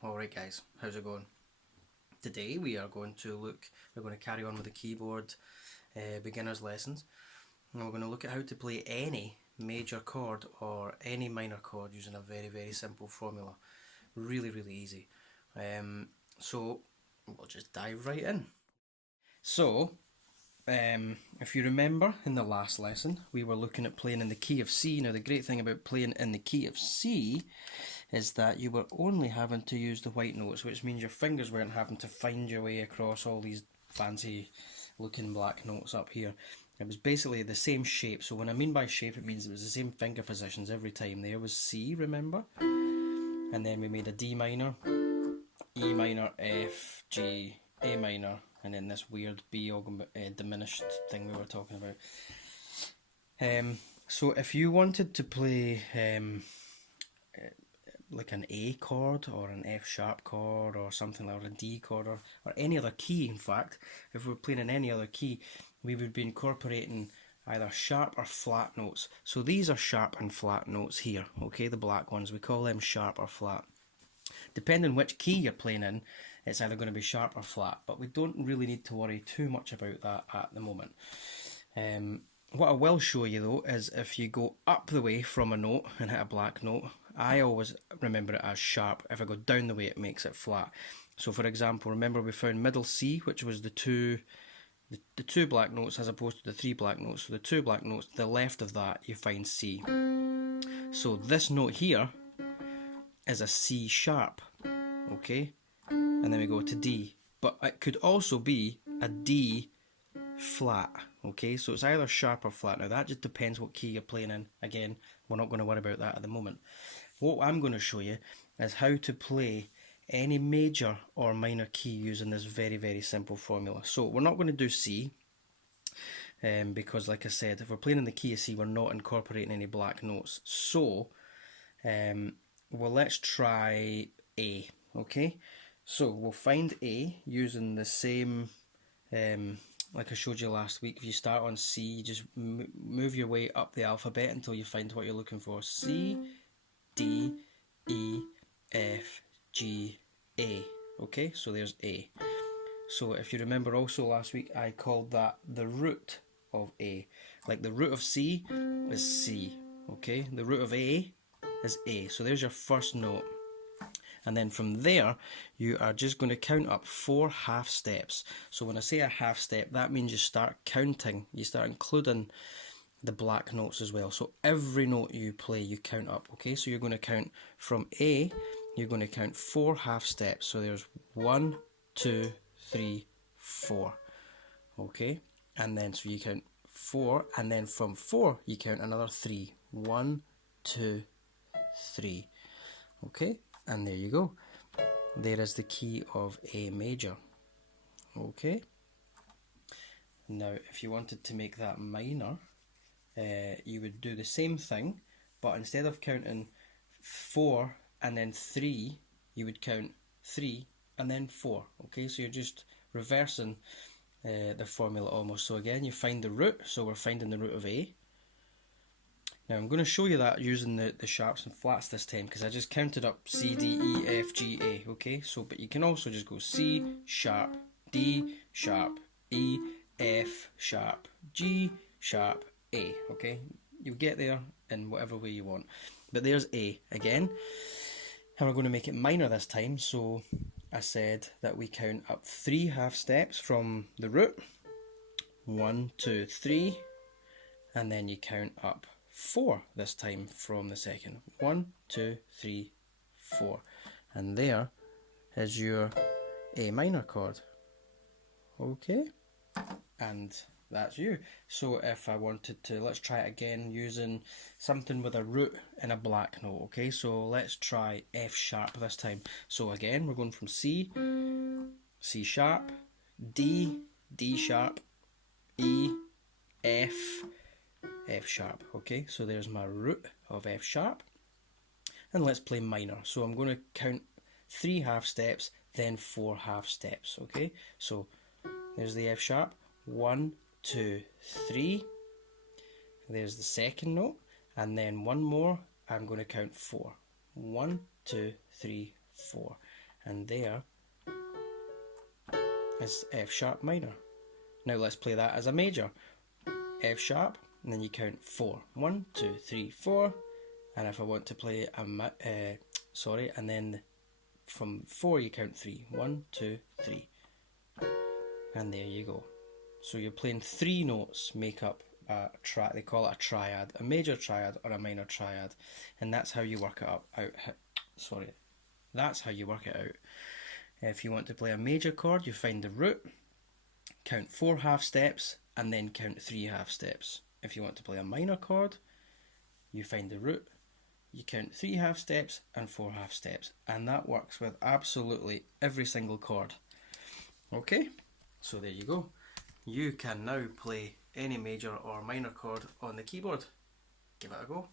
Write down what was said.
Alright guys, how's it going? Today we're going to carry on with the keyboard beginner's lessons, and we're going to look at how to play any major chord or any minor chord using a very simple formula. Really easy. So we'll just dive right in. So, if you remember in the last lesson, we were looking at playing in the key of C. Now the great thing about playing in the key of C is that you were only having to use the white notes, which means your fingers weren't having to find your way across all these fancy looking black notes up here. It was basically the same shape. So when I mean by shape, it means it was the same finger positions every time. There was C, remember? And then we made a D minor, E minor, F, G, A minor, and then this weird B diminished thing we were talking about. So if you wanted to play like an A chord or an F sharp chord or something like, or a D chord or any other key, in fact, if we're playing in any other key, we would be incorporating either sharp or flat notes. So these are sharp and flat notes here, okay, the black ones, we call them sharp or flat. Depending which key you're playing in, it's either going to be sharp or flat, but we don't really need to worry too much about that at the moment. What I will show you though is if you go up the way from a note and hit a black note, I always remember it as sharp. If I go down the way, it makes it flat. So for example, remember we found middle C, which was the two black notes as opposed to the three black notes. So the two black notes, to the left of that, you find C. So this note here is a C sharp, okay? And then we go to D. But it could also be a D flat, okay? So it's either sharp or flat. Now that just depends what key you're playing in. Again, we're not going to worry about that at the moment. What I'm going to show you is how to play any major or minor key using this very simple formula. So we're not going to do C, because like I said, if we're playing in the key of C, we're not incorporating any black notes. So, well, let's try A, okay? So we'll find A using the same, like I showed you last week. If you start on C, you just move your way up the alphabet until you find what you're looking for. C, D, E, F, G, A. Okay, so there's A. So if you remember also last week, I called that the root of A. Like the root of C is C, okay? The root of A is A. So there's your first note. And then from there, you are just going to count up 4 half steps. So when I say a half step, that means you start counting, you start including the black notes as well. So every note you play, you count up, okay? So you're going to count from A, you're going to count 4 half steps. So there's 1, 2, 3, 4, okay? And then so you count 4, and then from 4, you count another 3. 1, 2, 3, okay? And there you go. There is the key of A major, okay? Now, if you wanted to make that minor, you would do the same thing, but instead of counting 4 and then 3, you would count 3 and then 4, okay? So you're just reversing the formula almost. So again, you find the root, so we're finding the root of A. Now I'm going to show you that using the sharps and flats this time, because I just counted up C, D, E, F, G, A, okay? So, but you can also just go C, sharp, D, sharp, E, F, sharp, G, sharp, A, okay? You'll get there in whatever way you want. But there's A again. And we're going to make it minor this time, so I said that we count up 3 half steps from the root. 1, 2, 3, and then you count up 4 this time from the second. 1, 2, 3, 4. And there is your A minor chord. Okay? And that's you. So if I wanted to, let's try it again using something with a root and a black note. Okay, so let's try F sharp this time. So again, we're going from C, C sharp, D, D sharp, E, F, F sharp. Okay, so there's my root of F sharp. And let's play minor. So I'm going to count 3 half steps, then 4 half steps. Okay, so there's the F sharp. 1, 2, 3. There's the second note, and then one more. I'm going to count 4. 1, 2, 3, 4. and there is F sharp minor. Now let's play that as a major. F sharp, and then you count 4. 1, 2, 3, 4. And if I want to play and then from 4 you count 3. 1, 2, 3. And there you go. So you're playing 3 notes make up a they call it a triad, a major triad or a minor triad, and that's how you work it out. That's how you work it out. If you want to play a major chord, you find the root, count 4 half steps, and then count 3 half steps. If you want to play a minor chord, you find the root, you count 3 half steps and 4 half steps, and that works with absolutely every single chord. Okay, so there you go. You can now play any major or minor chord on the keyboard. Give it a go.